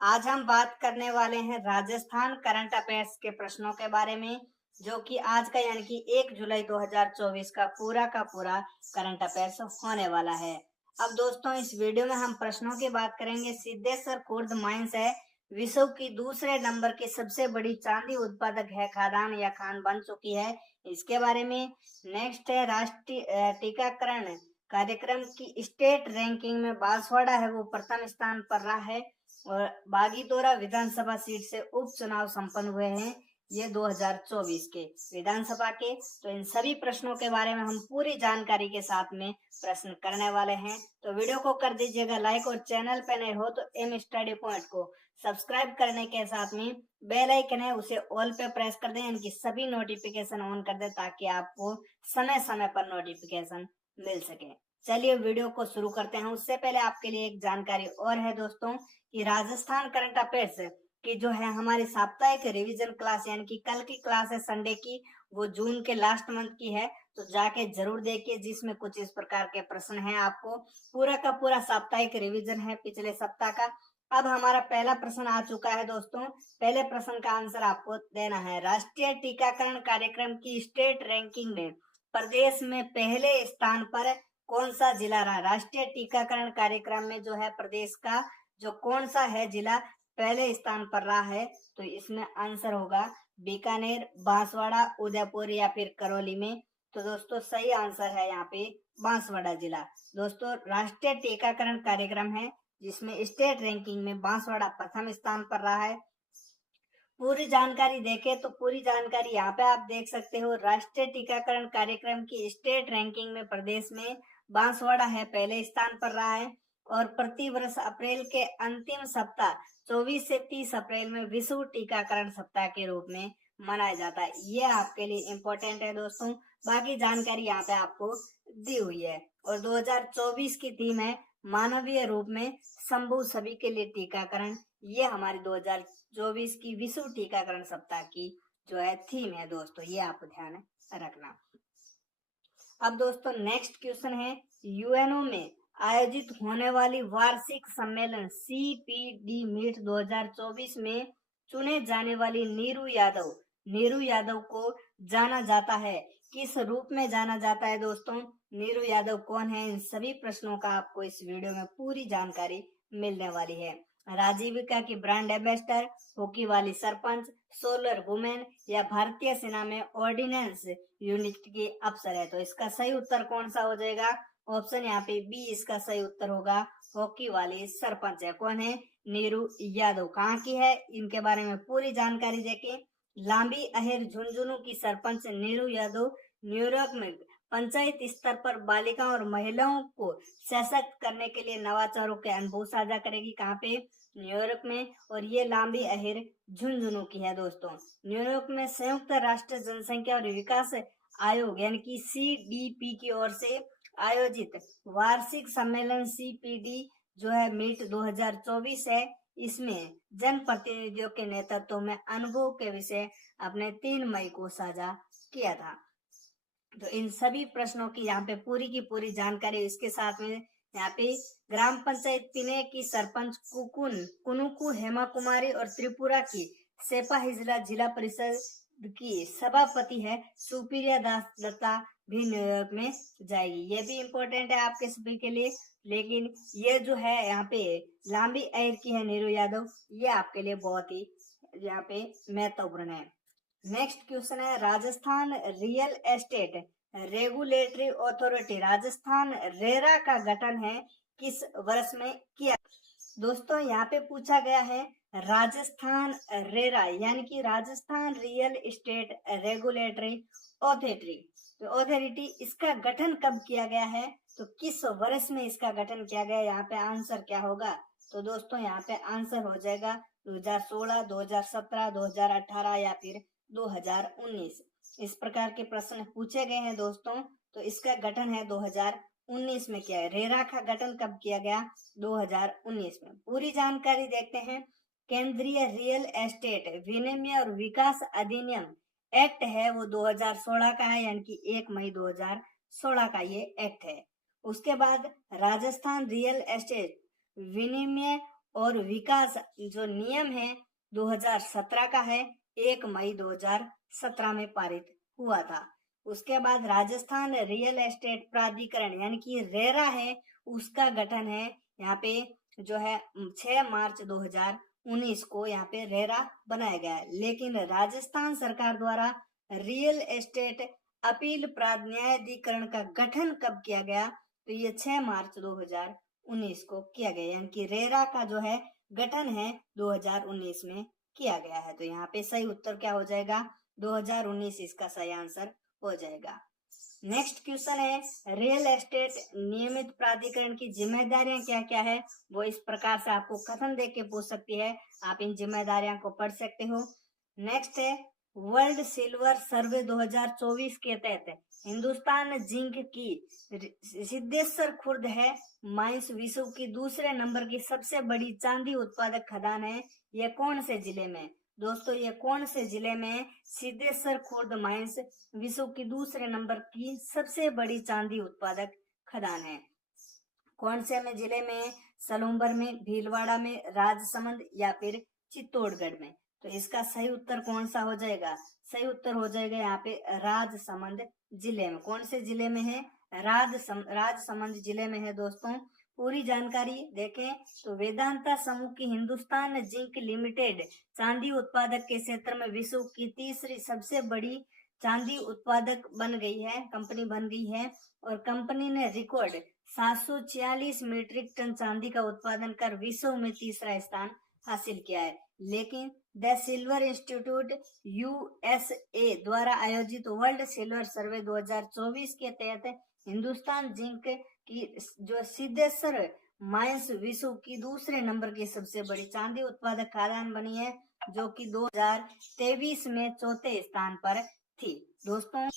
आज हम बात करने वाले हैं राजस्थान करंट अफेयर्स के प्रश्नों के बारे में, जो कि आज का यानी कि 1 जुलाई 2024 का पूरा करंट अफेयर्स होने वाला है। अब दोस्तों इस वीडियो में हम प्रश्नों की बात करेंगे। सिद्धेश्वर खुर्द माइंस है विश्व की दूसरे नंबर की सबसे बड़ी चांदी उत्पादक है, खादान या खान बन चुकी है, इसके बारे में। नेक्स्ट है राष्ट्रीय टीकाकरण कार्यक्रम की स्टेट रैंकिंग में बांसवाड़ा है वो प्रथम स्थान पर रहा है। और बागीतोरा विधानसभा सीट से उपचुनाव संपन्न हुए हैं ये 2024 के विधानसभा के। तो इन सभी प्रश्नों के बारे में हम पूरी जानकारी के साथ में प्रश्न करने वाले हैं। तो वीडियो को कर दीजिएगा लाइक और चैनल पे नए हो तो एम स्टडी पॉइंट को सब्सक्राइब करने के साथ में बेल आइकन है उसे ऑल पे प्रेस कर दें, यानी कि सभी नोटिफिकेशन ऑन कर दें ताकि आपको समय समय पर नोटिफिकेशन मिल सके। चलिए वीडियो को शुरू करते हैं। उससे पहले आपके लिए एक जानकारी और है दोस्तों कि राजस्थान करंट अफेयर्स की जो है हमारी साप्ताहिक रिवीजन क्लास, यानी कि कल की क्लास है संडे की, वो जून के लास्ट मंथ की है, तो जाके जरूर देखिए, जिसमें कुछ इस प्रकार के प्रश्न हैं। आपको पूरा का पूरा साप्ताहिक रिवीजन है पिछले सप्ताह का। अब हमारा पहला प्रश्न आ चुका है दोस्तों। पहले प्रश्न का आंसर आपको देना है। राष्ट्रीय टीकाकरण कार्यक्रम की स्टेट रैंकिंग में प्रदेश में पहले स्थान पर कौन सा जिला रहा? राष्ट्रीय टीकाकरण कार्यक्रम में जो है प्रदेश का जो कौन सा है जिला पहले स्थान पर रहा है? तो इसमें आंसर होगा बीकानेर, बांसवाड़ा, उदयपुर या फिर करौली में। तो दोस्तों सही आंसर है यहाँ पे बांसवाड़ा जिला। दोस्तों राष्ट्रीय टीकाकरण कार्यक्रम है जिसमें स्टेट रैंकिंग में बांसवाड़ा प्रथम स्थान पर रहा है। पूरी जानकारी देखें तो पूरी जानकारी यहाँ पे आप देख सकते हो। राष्ट्रीय टीकाकरण कार्यक्रम की स्टेट रैंकिंग में प्रदेश में बांसवाड़ा है पहले स्थान पर रहा है। और प्रति वर्ष अप्रैल के अंतिम सप्ताह 24 से 30 अप्रैल में विश्व टीकाकरण सप्ताह के रूप में मनाया जाता है। ये आपके लिए इम्पोर्टेंट है दोस्तों। बाकी जानकारी यहाँ पे आपको दी हुई है। और 2024 की थीम है मानवीय रूप में संभव सभी के लिए टीकाकरण। ये हमारी 2024 की विश्व टीकाकरण सप्ताह की जो है थीम है दोस्तों, ये आप ध्यान रखना। अब दोस्तों नेक्स्ट क्वेश्चन है, यूएनओ में आयोजित होने वाली वार्षिक सम्मेलन सीपीडी मीट 2024 में चुने जाने वाली नीरू यादव को जाना जाता है, किस रूप में जाना जाता है दोस्तों? नीरू यादव कौन है? इन सभी प्रश्नों का आपको इस वीडियो में पूरी जानकारी मिलने वाली है। राजीविका की ब्रांड एम्बेसडर, हॉकी वाली सरपंच, सोलर वुमेन या भारतीय सेना में ऑर्डिनेंस यूनिट की अफसर है। तो इसका सही उत्तर कौन सा हो जाएगा? ऑप्शन यहाँ पे बी इसका सही उत्तर होगा, हॉकी वाली सरपंच है। कौन है? नीरू यादव। कहाँ की है? इनके बारे में पूरी जानकारी देखें। लांबी अहेर झुंझुनू की सरपंच नीरू यादव न्यूयॉर्क में पंचायत स्तर पर बालिकाओं और महिलाओं को सशक्त करने के लिए नवाचारों के अनुभव साझा करेगी। कहाँ पे? न्यूयॉर्क में। और ये लांबी अहेर झुंझुनू की है दोस्तों। न्यूयॉर्क में संयुक्त राष्ट्र जनसंख्या और विकास आयोग यानी कि सीडीपी की ओर से आयोजित वार्षिक सम्मेलन सीपीडी जो है मीट 2024 है। इसमें जनप्रतिनिधियों के नेतृत्व में अनुभव के विषय अपने 3 मई को साझा किया था। तो इन सभी प्रश्नों की यहाँ पे पूरी की पूरी जानकारी, इसके साथ में यहाँ पे ग्राम पंचायत पिने की सरपंच कुनुकु हेमा कुमारी और त्रिपुरा की सेपा हिजला जिला परिषद की सभापति है सुप्रिया दास दत्ता भी न्यूयॉर्क में जाएगी। ये भी इम्पोर्टेंट है आपके सभी के लिए। लेकिन ये जो है यहाँ पे लांबी अयर की है नीरू यादव, ये आपके लिए बहुत ही यहाँ पे महत्वपूर्ण है। नेक्स्ट क्वेश्चन है, Rajasthan real estate regulatory authority Rajasthan RERA का गठन है किस वर्ष में किया? दोस्तों यहाँ पे पूछा गया है राजस्थान रेरा यानी कि Rajasthan real estate regulatory authority इसका गठन कब किया गया है? तो किस वर्ष में इसका गठन किया गया? यहाँ पे आंसर क्या होगा? तो दोस्तों यहाँ पे आंसर हो जाएगा 2016, 2017, 2018 या फिर 2019। इस प्रकार के प्रश्न पूछे गए हैं दोस्तों। तो इसका गठन है 2019 में किया है। रेरा का गठन कब किया गया? 2019 में। पूरी जानकारी देखते हैं। केंद्रीय रियल एस्टेट विनिमय और विकास अधिनियम एक्ट है वो 2016 का है, यानी कि 1 मई 2016 का ये एक्ट है। उसके बाद राजस्थान रियल एस्टेट विनिमय और विकास जो नियम है 2017 का है, 1 मई 2017 में पारित हुआ था। उसके बाद राजस्थान रियल एस्टेट प्राधिकरण यानी कि रेरा है, उसका गठन है यहाँ पे जो है 6 मार्च 2019 को यहाँ पे रेरा बनाया गया है। लेकिन राजस्थान सरकार द्वारा रियल एस्टेट अपील न्यायाधिकरण का गठन कब किया गया, तो ये 6 मार्च 2019 को किया गया, यानी कि रेरा का जो है गठन है 2019 में किया गया है। तो यहाँ पे सही उत्तर क्या हो जाएगा, 2019 इसका सही आंसर हो जाएगा। नेक्स्ट क्वेश्चन है, रियल एस्टेट नियमित प्राधिकरण की जिम्मेदारियां क्या क्या है, वो इस प्रकार से आपको कथन देख के पूछ सकती है, आप इन जिम्मेदारियों को पढ़ सकते हो। नेक्स्ट है, वर्ल्ड सिल्वर सर्वे 2024 के तहत हिंदुस्तान जिंक की सिद्धेश्वर खुर्द है माइंस विश्व की दूसरे नंबर की सबसे बड़ी चांदी उत्पादक खदान है, यह कौन से जिले में, दोस्तों ये कौन से जिले में सिद्धेश्वर खुर्द माइंस विश्व की दूसरे नंबर की सबसे बड़ी चांदी उत्पादक खदान है, कौन से में जिले में, सलूम्बर में, भीलवाड़ा में, राजसमंद या फिर चित्तौड़गढ़ में। तो इसका सही उत्तर कौन सा हो जाएगा, सही उत्तर हो जाएगा यहाँ पे राजसमंद जिले में। कौन से जिले में है, राजसमंद जिले में है दोस्तों। पूरी जानकारी देखें तो वेदांता समूह की हिंदुस्तान जिंक लिमिटेड चांदी उत्पादक के क्षेत्र में विश्व की तीसरी सबसे बड़ी चांदी उत्पादक बन गई है, कंपनी बन गई है, और कंपनी ने रिकॉर्ड 746 मीट्रिक टन चांदी का उत्पादन कर विश्व में तीसरा स्थान हासिल किया है। लेकिन द सिल्वर इंस्टीट्यूट यूएसए द्वारा आयोजित वर्ल्ड सिल्वर सर्वे 2024 के तहत हिंदुस्तान जिंक की जो सिद्धेश्वर माइंस विश्व की दूसरे नंबर की सबसे बड़ी चांदी उत्पादक खदान बनी है, जो कि 2023 में चौथे स्थान पर थी। दोस्तों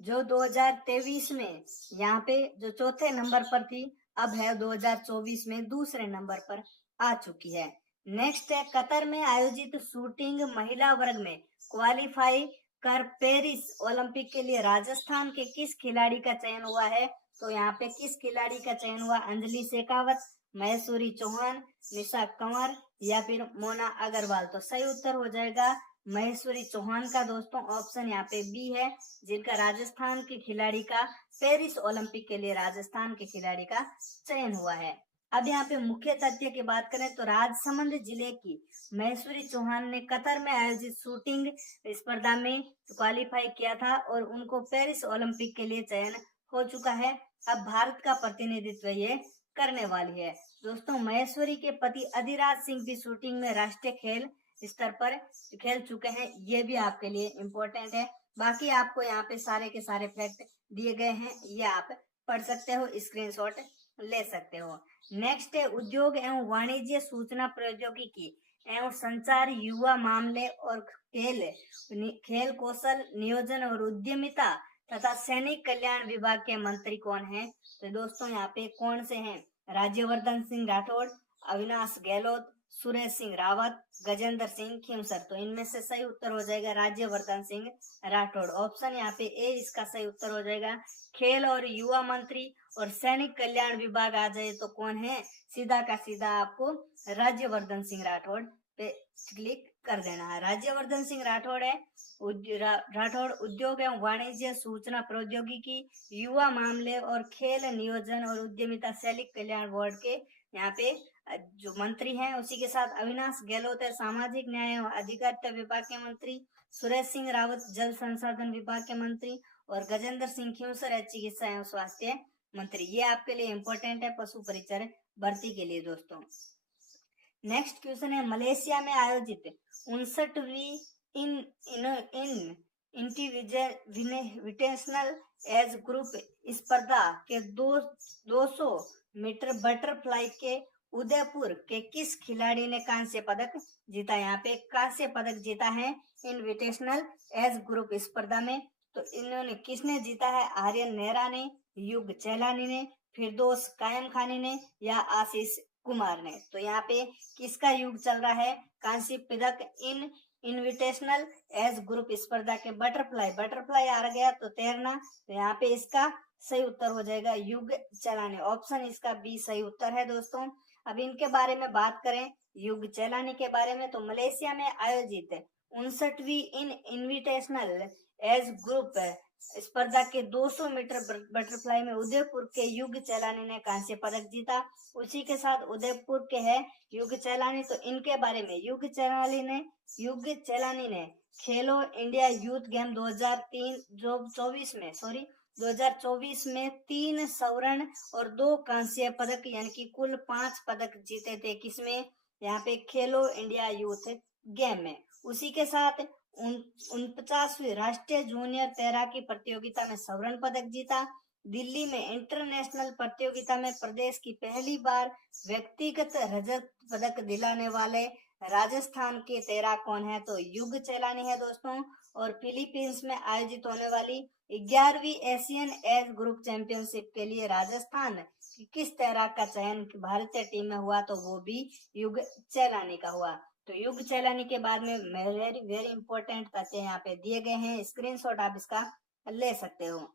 जो 2023 में यहाँ पे जो चौथे नंबर पर थी, अब है 2024 में दूसरे नंबर पर आ चुकी है। नेक्स्ट है, कतर में आयोजित शूटिंग महिला वर्ग में क्वालिफाई कर पेरिस ओलंपिक के लिए राजस्थान के किस खिलाड़ी का चयन हुआ है, तो यहाँ पे किस खिलाड़ी का चयन हुआ, अंजलि शेखावत, महेश्वरी चौहान, निशा कंवर या फिर मोना अग्रवाल। तो सही उत्तर हो जाएगा महेश्वरी चौहान का दोस्तों, ऑप्शन यहाँ पे बी है, जिनका राजस्थान के खिलाड़ी का पेरिस ओलंपिक के लिए राजस्थान के खिलाड़ी का चयन हुआ है। अब यहाँ पे मुख्य तथ्य की बात करें तो राजसमंद जिले की महेश्वरी चौहान ने कतर में आयोजित शूटिंग स्पर्धा में क्वालिफाई किया था और उनको पेरिस ओलंपिक के लिए चयन हो चुका है। अब भारत का प्रतिनिधित्व ये करने वाली है। दोस्तों महेश्वरी के पति अधिराज सिंह भी शूटिंग में राष्ट्रीय खेल स्तर पर खेल चुके हैं, ये भी आपके लिए इम्पोर्टेंट है। बाकी आपको यहाँ पे सारे के सारे फैक्ट दिए गए हैं, ये आप पढ़ सकते हो, स्क्रीनशॉट ले सकते हो। नेक्स्ट है, उद्योग एवं वाणिज्य सूचना प्रौद्योगिकी एवं संचार युवा मामले और खेल कौशल नियोजन और उद्यमिता तथा सैनिक कल्याण विभाग के मंत्री कौन है, तो दोस्तों यहाँ पे कौन से हैं, राज्यवर्धन सिंह राठौड़, अविनाश गहलोत, सुरेश सिंह रावत, गजेंद्र सिंह खींवसर। तो इनमें से सही उत्तर हो जाएगा राज्यवर्धन सिंह राठौड़, ऑप्शन यहाँ पे ए इसका सही उत्तर हो जाएगा। खेल और युवा मंत्री और सैनिक कल्याण विभाग आ जाए तो कौन है, सीधा का सीधा आपको राज्यवर्धन सिंह राठौड़ पे क्लिक कर देना है। राज्यवर्धन सिंह राठौड़ है, राठौड़ उद्योग एवं वाणिज्य सूचना प्रौद्योगिकी युवा मामले और खेल नियोजन और उद्यमिता सैनिक कल्याण बोर्ड के यहाँ पे जो मंत्री हैं। उसी के साथ अविनाश गहलोत है, सामाजिक न्याय एवं अधिकारिता विभाग के मंत्री, सुरेश सिंह रावत जल संसाधन विभाग के मंत्री और गजेंद्र सिंह खींवसर है चिकित्सा एवं स्वास्थ्य मंत्री। ये आपके लिए इम्पोर्टेंट है पशु परिचर भर्ती के लिए दोस्तों। नेक्स्ट क्वेश्चन है, मलेशिया में आयोजित 59वीं इन्विटेशनल एज ग्रुप स्पर्धा के 200 मीटर बटरफ्लाई के उदयपुर के किस खिलाड़ी ने कांस्य पदक जीता, यहाँ पे कांस्य पदक जीता है इन्विटेशनल एज ग्रुप स्पर्धा में। तो इन्होंने किसने जीता है, आर्यन नेहरा ने, युग चैलानी ने, फिरदौस कायम खानी ने या आशीष कुमार ने। तो यहाँ पे किसका युग चल रहा है, कांस्य पदक इन इन्विटेशनल एज ग्रुप स्पर्धा के बटरफ्लाई आ गया तो तैरना, तो यहाँ पे इसका सही उत्तर हो जाएगा युग चलाने, ऑप्शन इसका बी सही उत्तर है दोस्तों। अब इनके बारे में बात करें, युग चेलानी के बारे में, तो मलेशिया में आयोजित 59वीं इनविटेशनल एज ग्रुप स्पर्धा के 200 मीटर बटरफ्लाई में उदयपुर के युग चेलानी ने कांस्य पदक जीता। उसी के साथ उदयपुर के है युग चेलानी, तो इनके बारे में, युग चेलानी ने खेलो इंडिया यूथ गेम 2024 में 3 स्वर्ण और 2 कांस्य पदक यानी कि कुल 5 पदक जीते थे। किसमें? यहाँ पे खेलो इंडिया यूथ गेम में। उसी के साथ 49वीं राष्ट्रीय जूनियर तैराकी प्रतियोगिता में स्वर्ण पदक जीता। दिल्ली में इंटरनेशनल प्रतियोगिता में प्रदेश की पहली बार व्यक्तिगत रजत पदक दिलाने वाले राजस्थान के तैराक कौन है? तो युग चेलानी है दोस्तों। और फिलीपींस में आयोजित होने वाली 11वीं एशियन एज ग्रुप चैंपियनशिप के लिए राजस्थान की किस तैराक का चयन भारतीय टीम में हुआ? तो वो भी युग चेलानी का हुआ। तो युग चेलानी के बाद में वेरी इंपॉर्टेंट तथ्य यहाँ पे दिए गए हैं, स्क्रीनशॉट आप इसका ले सकते हो।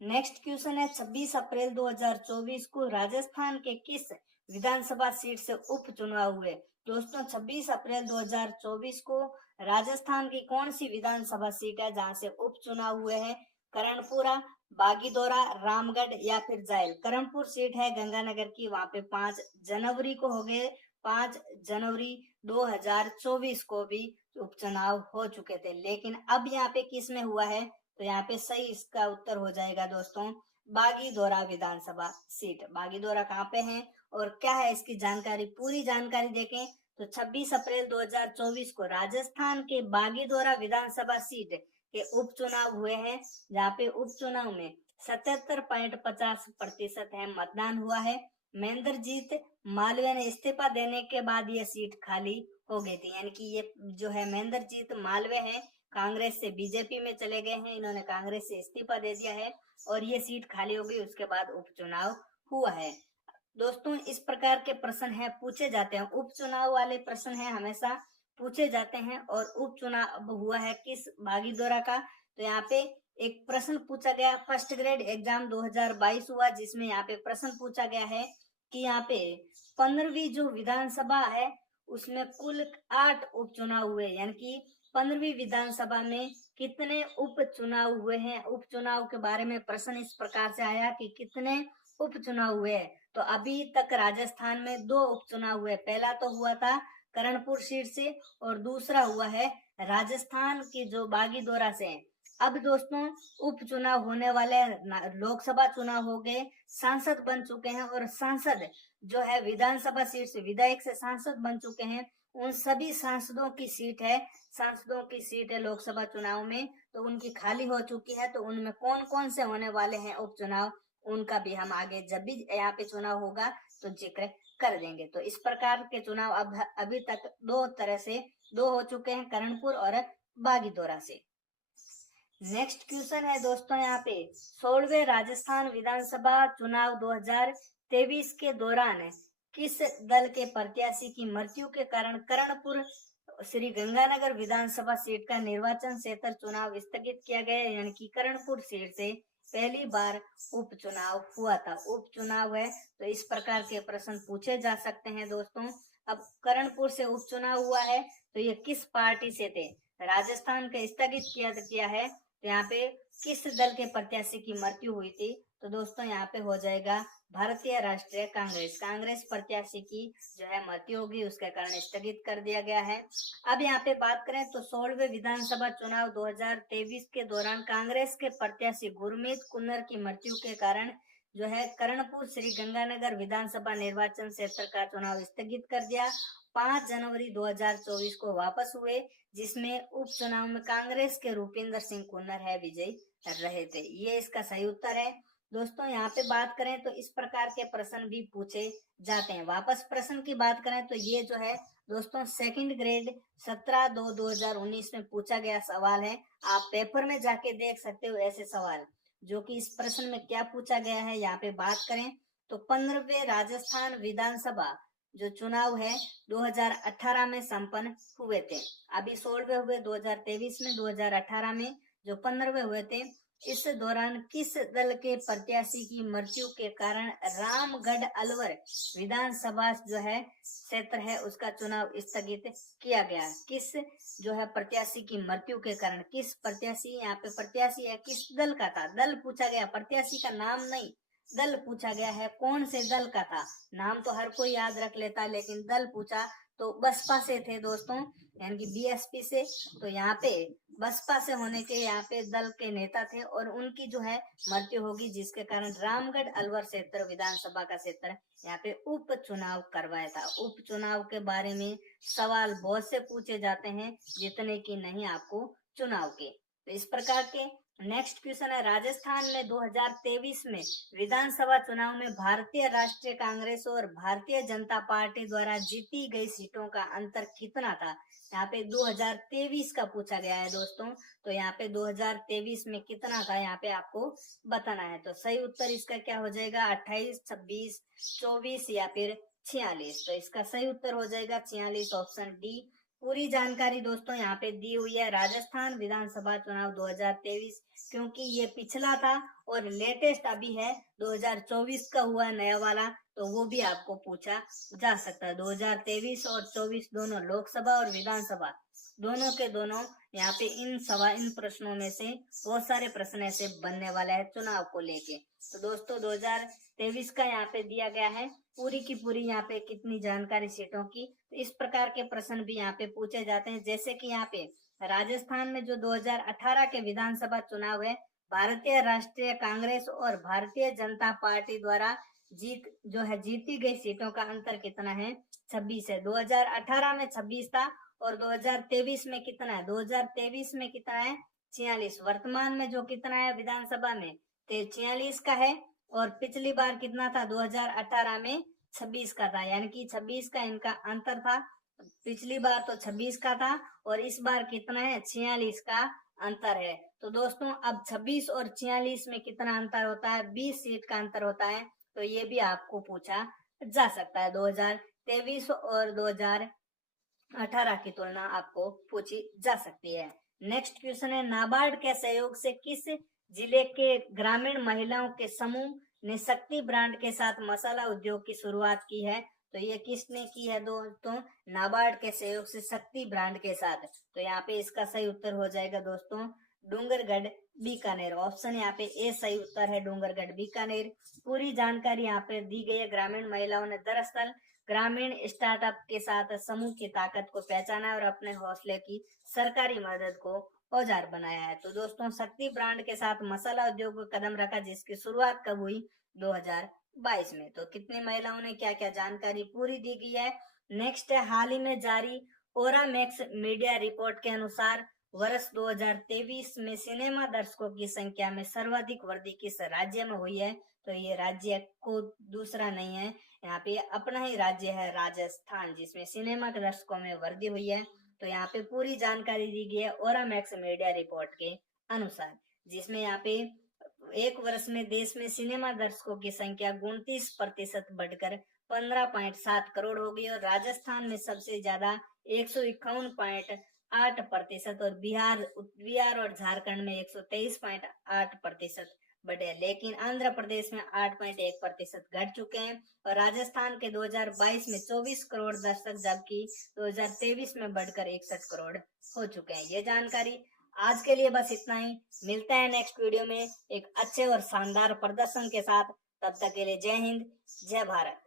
नेक्स्ट क्वेश्चन है, 26 अप्रैल 2024 को राजस्थान के किस विधानसभा सीट से उपचुनाव हुए? दोस्तों 26 अप्रैल 2024 को राजस्थान की कौन सी विधानसभा सीट है जहां से उपचुनाव हुए हैं? करणपुरा, बागीदोरा, रामगढ़ या फिर जायल। करणपुर सीट है गंगानगर की, वहां पे 5 जनवरी को हो गए, 5 जनवरी 2024 को भी उपचुनाव हो चुके थे। लेकिन अब यहाँ पे किस में हुआ है? तो यहाँ पे सही इसका उत्तर हो जाएगा दोस्तों बागीदोरा विधानसभा सीट। बागीदोरा कहाँ पे है और क्या है इसकी जानकारी, पूरी जानकारी देखें तो 26 अप्रैल 2024 को राजस्थान के बागीदोरा विधानसभा सीट के उपचुनाव हुए हैं, जहाँ पे उपचुनाव में 77.50% है मतदान हुआ है। महेंद्रजीत मालवीय ने इस्तीफा देने के बाद ये सीट खाली हो गई थी, यानी कि ये जो है महेंद्रजीत मालवीय है कांग्रेस से बीजेपी में चले गए हैं, इन्होंने कांग्रेस से इस्तीफा दे दिया है और ये सीट खाली हो गई। उसके बाद उपचुनाव हुआ है। दोस्तों इस प्रकार के प्रश्न है पूछे जाते हैं, उपचुनाव वाले प्रश्न है हमेशा पूछे जाते हैं। और उपचुनाव हुआ है किस बागीदोरा का? तो यहाँ पे एक प्रश्न पूछा गया, फर्स्ट ग्रेड एग्जाम 2022 हुआ, जिसमें यहाँ पे प्रश्न पूछा गया है कि यहाँ पे 15वीं जो विधानसभा है उसमें कुल 8 उपचुनाव हुए, यानी कि 15वीं विधानसभा में कितने उपचुनाव हुए हैं? उपचुनाव के बारे में प्रश्न इस प्रकार से आया कि कितने उपचुनाव हुए? तो अभी तक राजस्थान में 2 उपचुनाव हुए। पहला तो हुआ था करणपुर सीट से और दूसरा हुआ है राजस्थान की जो बागीदोरा से। अब दोस्तों उपचुनाव होने वाले, लोकसभा चुनाव हो गए, सांसद बन चुके हैं और सांसद जो है विधानसभा सीट से विधायक से सांसद बन चुके हैं, उन सभी सांसदों की सीट है लोकसभा चुनाव में, तो उनकी खाली हो चुकी है। तो उनमें कौन कौन से होने वाले हैं उपचुनाव, उनका भी हम आगे जब भी यहाँ पे चुनाव होगा तो जिक्र कर देंगे। तो इस प्रकार के चुनाव अब अभी तक 2 हो चुके हैं, करणपुर और बागीदोरा से। नेक्स्ट क्वेश्चन है दोस्तों यहाँ पे, 16वें राजस्थान विधानसभा चुनाव 2023 के दौरान किस दल के प्रत्याशी की मृत्यु के कारण करणपुर श्री गंगानगर विधानसभा सीट का निर्वाचन क्षेत्र चुनाव स्थगित किया गया, यानी कि करणपुर सीट से पहली बार उपचुनाव हुआ था। उपचुनाव है तो इस प्रकार के प्रश्न पूछे जा सकते हैं दोस्तों। अब करणपुर से उपचुनाव हुआ है तो ये किस पार्टी से थे? राजस्थान का स्थगित किया है, तो यहाँ पे किस दल के प्रत्याशी की मृत्यु हुई थी? तो दोस्तों यहाँ पे हो जाएगा भारतीय राष्ट्रीय कांग्रेस प्रत्याशी की जो है मृत्यु होगी, उसके कारण स्थगित कर दिया गया है। अब यहाँ पे बात करें तो 16वें विधानसभा चुनाव 2023 के दौरान कांग्रेस के प्रत्याशी गुरमीत कुन्नर की मृत्यु के कारण जो है करणपुर श्री गंगानगर विधानसभा निर्वाचन क्षेत्र का चुनाव स्थगित कर दिया। 5 जनवरी 2024 को वापस हुए, जिसमें उपचुनाव में कांग्रेस के रूपिंदर सिंह कुन्नर है विजयी रहे थे। ये इसका सही उत्तर है दोस्तों। यहाँ पे बात करें तो इस प्रकार के प्रश्न भी पूछे जाते हैं। वापस प्रश्न की बात करें तो ये जो है दोस्तों सेकंड ग्रेड 17/2/2019 में पूछा गया सवाल है। आप पेपर में जाके देख सकते हो ऐसे सवाल, जो कि इस प्रश्न में क्या पूछा गया है। यहाँ पे बात करें तो 15वें राजस्थान विधानसभा जो चुनाव है 2018 में संपन्न हुए थे। अभी 16वें हुए 2023 में, 2018 में जो 15वें हुए थे, इस दौरान किस दल के प्रत्याशी की मृत्यु के कारण रामगढ़ अलवर विधानसभा जो है क्षेत्र है उसका चुनाव स्थगित किया गया? किस जो है प्रत्याशी की मृत्यु के कारण, किस प्रत्याशी, यहाँ पे प्रत्याशी है किस दल का था, दल पूछा गया, प्रत्याशी का नाम नहीं, दल पूछा गया है, कौन से दल का था। नाम तो हर कोई याद रख लेता, लेकिन दल पूछा तो बसपा से थे दोस्तों, यानी कि बीएसपी से। तो यहाँ पे बसपा से होने के यहाँ पे दल के नेता थे और उनकी जो है मृत्यु होगी, जिसके कारण रामगढ़ अलवर क्षेत्र विधानसभा का क्षेत्र यहाँ पे उपचुनाव करवाया था। उपचुनाव के बारे में सवाल बहुत से पूछे जाते हैं, जितने की नहीं आपको चुनाव के। तो इस प्रकार के नेक्स्ट क्वेश्चन है, राजस्थान में 2023 में विधानसभा चुनाव में भारतीय राष्ट्रीय कांग्रेस और भारतीय जनता पार्टी द्वारा जीती गई सीटों का अंतर कितना था? यहाँ पे 2023 का पूछा गया है दोस्तों, तो यहाँ पे 2023 में कितना था यहाँ पे आपको बताना है। तो सही उत्तर इसका क्या हो जाएगा? 28, 26, 24 या फिर 46। तो इसका सही उत्तर हो जाएगा 46, ऑप्शन डी। पूरी जानकारी दोस्तों यहाँ पे दी हुई है राजस्थान विधानसभा चुनाव 2023, क्योंकि ये पिछला था और लेटेस्ट अभी है 2024 का हुआ नया वाला, तो वो भी आपको पूछा जा सकता है। 2023 और 24 दोनों लोकसभा और विधानसभा दोनों के दोनों यहाँ पे इन प्रश्नों में से बहुत सारे प्रश्न ऐसे बनने वाले हैं चुनाव को लेके। तो दोस्तों 2023 का यहाँ पे दिया गया है पूरी की पूरी यहाँ पे कितनी जानकारी सीटों की। तो इस प्रकार के प्रश्न भी यहाँ पे पूछे जाते हैं, जैसे कि यहाँ पे राजस्थान में जो 2018 के विधानसभा चुनाव है, भारतीय राष्ट्रीय कांग्रेस और भारतीय जनता पार्टी द्वारा जीती गई सीटों का अंतर कितना है? 26 है। 2018 में 26 था और 2023 में कितना है? 2023 में कितना है? 46। वर्तमान में जो कितना है विधानसभा में? 46 का है। और पिछली बार कितना था? 2018 में 26 का था, यानी कि 26 का इनका अंतर था। पिछली बार तो 26 का था और इस बार कितना है? 46 का अंतर है। तो दोस्तों अब 26 और 46 में कितना अंतर होता है? 20 सीट का अंतर होता है। तो ये भी आपको पूछा जा सकता है। 2023 और 2018 की तुलना आपको पूछी जा सकती है। नेक्स्ट क्वेश्चन है, नाबार्ड के सहयोग से किस जिले के ग्रामीण महिलाओं के समूह ने शक्ति ब्रांड के साथ मसाला उद्योग की शुरुआत की है? तो ये किसने की है दोस्तों? नाबार्ड के सहयोग से शक्ति ब्रांड के साथ। तो यहाँ पे इसका सही उत्तर हो जाएगा दोस्तों डूंगरगढ़ बीकानेर। ऑप्शन यहाँ पे ए सही उत्तर है, डूंगरगढ़ बीकानेर। पूरी जानकारी यहाँ पे दी गई है। ग्रामीण महिलाओं ने दरअसल ग्रामीण स्टार्टअप के साथ समूह की ताकत को पहचाना और अपने हौसले की सरकारी मदद को औजार बनाया है। तो दोस्तों शक्ति ब्रांड के साथ मसाला उद्योग को कदम रखा, जिसकी शुरुआत कब हुई? 2022 में। तो कितनी महिलाओं ने क्या क्या जानकारी पूरी दी गई है। नेक्स्ट है, हाल ही में जारी ओरामैक्स मीडिया रिपोर्ट के अनुसार वर्ष 2023 में सिनेमा दर्शकों की संख्या में सर्वाधिक वृद्धि किस राज्य में हुई है? तो ये राज्य को दूसरा नहीं है, यहाँ पे अपना ही राज्य है राजस्थान, जिसमें सिनेमा के दर्शकों में वृद्धि हुई है। तो यहाँ पे पूरी जानकारी दी गई है ओरामैक्स मीडिया रिपोर्ट के अनुसार, जिसमें यहाँ पे एक वर्ष में देश में सिनेमा दर्शकों की संख्या 29% बढ़कर 15.7 करोड़ हो गई और राजस्थान में सबसे ज्यादा 151.8% और बिहार और झारखंड में 123.8% बढ़े, लेकिन आंध्र प्रदेश में 8.1% घट चुके हैं और राजस्थान के 2022 में 24 करोड़ दर्शक जबकि 2023 में बढ़कर 61 करोड़ हो चुके हैं। ये जानकारी आज के लिए बस इतना ही। मिलता है नेक्स्ट वीडियो में एक अच्छे और शानदार प्रदर्शन के साथ। तब तक के लिए जय हिंद, जय भारत।